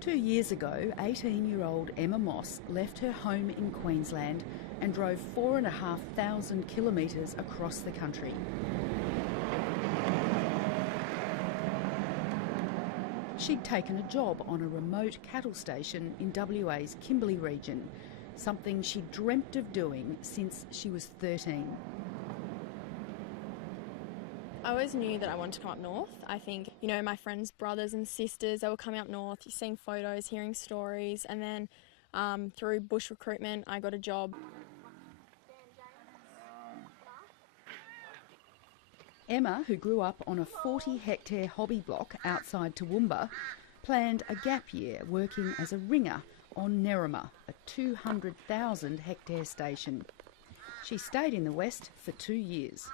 2 years ago, 18-year-old Emma Moss left her home in Queensland and drove 4,500 kilometres across the country. She'd taken a job on a remote cattle station in WA's Kimberley region, something she'd dreamt of doing since she was 13. I always knew that I wanted to come up north. I think, my friends' brothers and sisters, they were coming up north, seeing photos, hearing stories, and then through bush recruitment, I got a job. Emma, who grew up on a 40-hectare hobby block outside Toowoomba, planned a gap year working as a ringer on Nerima, a 200,000-hectare station. She stayed in the West for 2 years.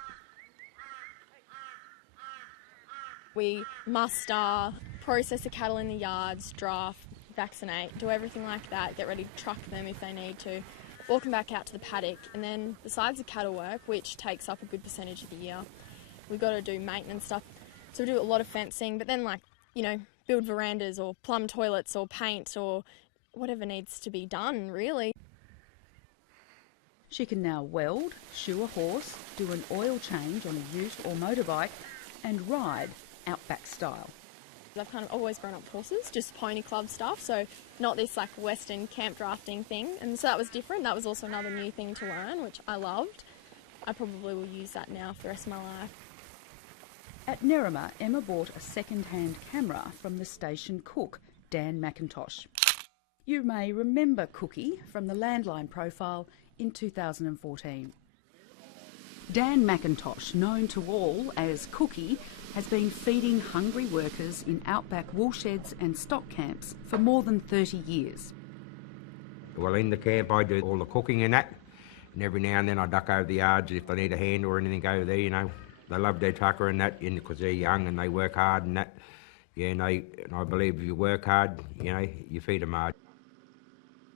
We muster, process the cattle in the yards, draft, vaccinate, do everything like that, get ready to truck them if they need to, walk them back out to the paddock, and then besides the cattle work, which takes up a good percentage of the year, we've got to do maintenance stuff. So we do a lot of fencing, but then build verandas or plumb toilets or paint or whatever needs to be done, really. She can now weld, shoe a horse, do an oil change on a ute or motorbike, and ride outback style. I've kind of always grown up with horses, just pony club stuff, so not this Western camp drafting thing. And so that was different. That was also another new thing to learn, which I loved. I probably will use that now for the rest of my life. At Nerima, Emma bought a second-hand camera from the station cook, Dan McIntosh. You may remember Cookie from the Landline profile in 2014. Dan McIntosh, known to all as Cookie, has been feeding hungry workers in outback woolsheds and stock camps for more than 30 years. Well, in the camp I do all the cooking and that, and every now and then I duck over the yards if they need a hand or anything over there, They love their tucker and that, because they're young and they work hard and that. Yeah, and I believe if you work hard, you feed them hard.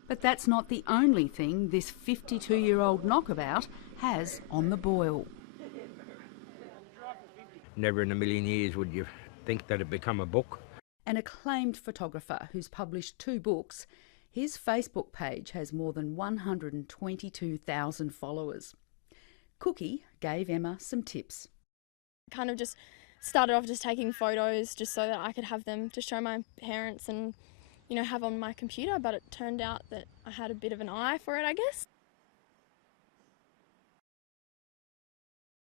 But that's not the only thing this 52-year-old knockabout has on the boil. Never in a million years would you think that it'd become a book. An acclaimed photographer who's published 2 books, his Facebook page has more than 122,000 followers. Cookie gave Emma some tips. Kind of just started off just taking photos just so that I could have them to show my parents and, have on my computer, but it turned out that I had a bit of an eye for it, I guess.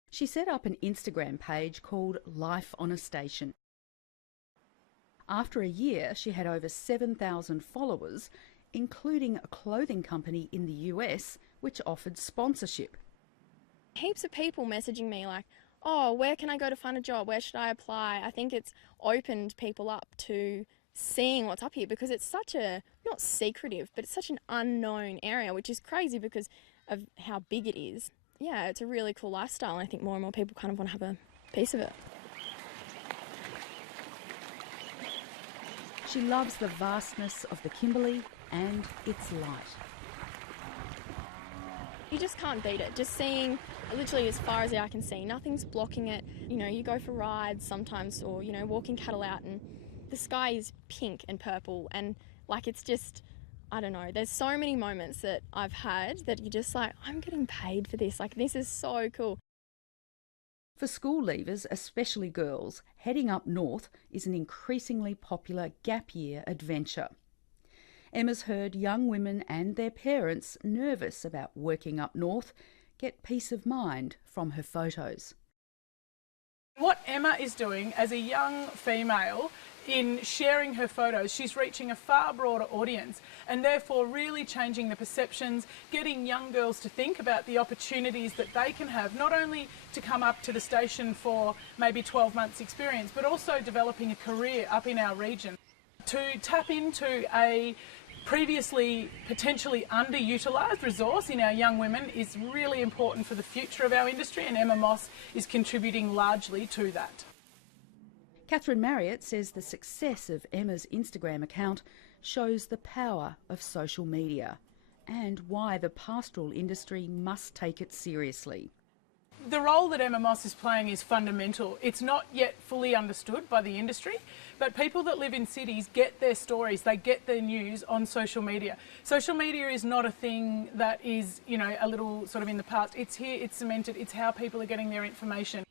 She set up an Instagram page called Life on a Station. After a year, she had over 7,000 followers, including a clothing company in the US which offered sponsorship. Heaps of people messaging me like, oh, where can I go to find a job? Where should I apply? I think it's opened people up to seeing what's up here because it's such a, not secretive, but it's such an unknown area, which is crazy because of how big it is. Yeah, it's a really cool lifestyle, and I think more and more people kind of want to have a piece of it. She loves the vastness of the Kimberley and its light. You just can't beat it. Just seeing literally as far as the eye can see, nothing's blocking it. You go for rides sometimes or, walking cattle out and the sky is pink and purple and it's just, I don't know, there's so many moments that I've had that you're just like, I'm getting paid for this. This is so cool. For school leavers, especially girls, heading up north is an increasingly popular gap year adventure. Emma's heard young women and their parents nervous about working up north get peace of mind from her photos. What Emma is doing as a young female in sharing her photos, she's reaching a far broader audience and therefore really changing the perceptions, getting young girls to think about the opportunities that they can have, not only to come up to the station for maybe 12 months experience, but also developing a career up in our region. To tap into a previously potentially underutilised resource in our young women is really important for the future of our industry, and Emma Moss is contributing largely to that. Catherine Marriott says the success of Emma's Instagram account shows the power of social media and why the pastoral industry must take it seriously. the role that Emma Moss is playing is fundamental. It's not yet fully understood by the industry, but people that live in cities get their stories, they get their news on social media. Social media is not a thing that is, you know, a little sort of in the past. It's here, it's cemented, it's how people are getting their information.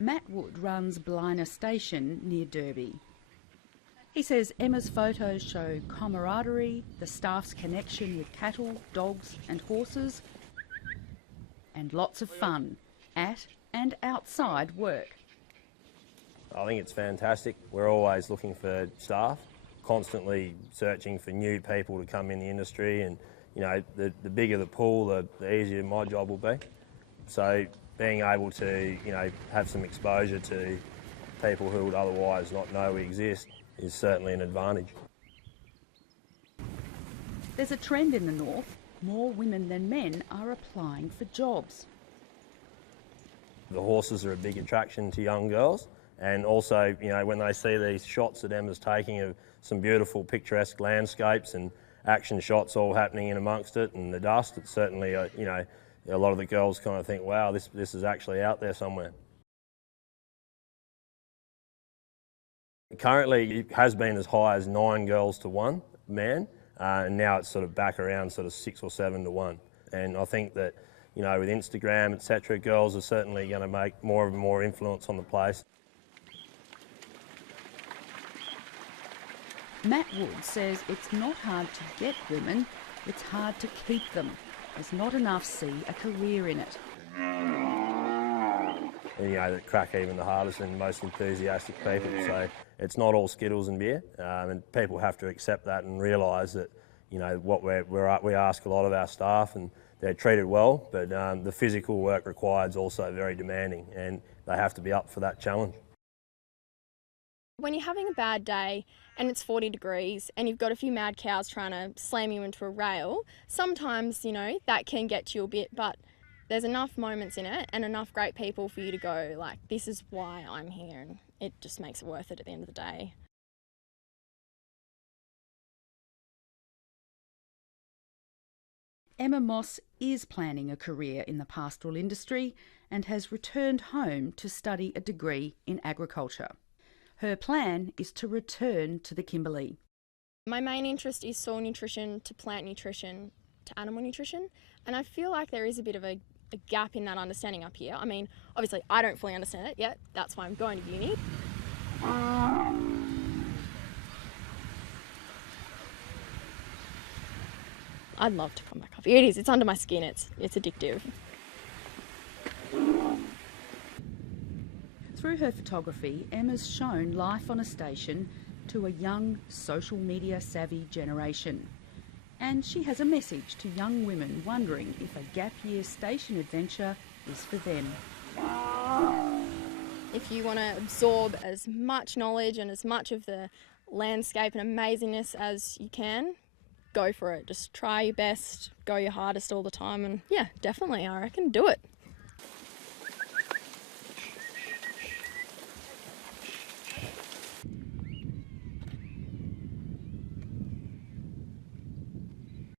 Matt Wood runs Blina Station near Derby. He says Emma's photos show camaraderie, the staff's connection with cattle, dogs and horses, and lots of fun at and outside work. I think it's fantastic. We're always looking for staff, constantly searching for new people to come in the industry, and you know, the bigger the pool, the easier my job will be. So being able to, you know, have some exposure to people who would otherwise not know we exist is certainly an advantage. There's a trend in the north. More women than men are applying for jobs. The horses are a big attraction to young girls, and also, you know, when they see these shots that Emma's taking of some beautiful picturesque landscapes and action shots all happening in amongst it and the dust, it's certainly, you know, a lot of the girls kind of think, wow, this is actually out there somewhere. Currently, it has been as high as 9 girls to 1 man, and now it's sort of back around sort of 6 or 7 to 1. And I think that, you know, with Instagram, etc., girls are certainly going to make more influence on the place. Matt Wood says it's not hard to get women, it's hard to keep them, as not enough see a career in it. And, you know, that crack even the hardest and most enthusiastic people. So it's not all Skittles and beer, and people have to accept that and realise that, you know, what we ask a lot of our staff, and they're treated well, but the physical work required is also very demanding, and they have to be up for that challenge. When you're having a bad day and it's 40 degrees and you've got a few mad cows trying to slam you into a rail, sometimes, you know, that can get to you a bit, but there's enough moments in it and enough great people for you to go, like, this is why I'm here, and it just makes it worth it at the end of the day. Emma Moss is planning a career in the pastoral industry and has returned home to study a degree in agriculture. Her plan is to return to the Kimberley. My main interest is soil nutrition to plant nutrition to animal nutrition, and I feel like there is a bit of a gap in that understanding up here. I mean, obviously I don't fully understand it yet, that's why I'm going to uni. I'd love to come back up here. It's under my skin, it's addictive. Through her photography, Emma's shown life on a station to a young, social media savvy generation. And she has a message to young women wondering if a gap year station adventure is for them. If you want to absorb as much knowledge and as much of the landscape and amazingness as you can, go for it. Just try your best, go your hardest all the time, and yeah, definitely, I reckon, do it.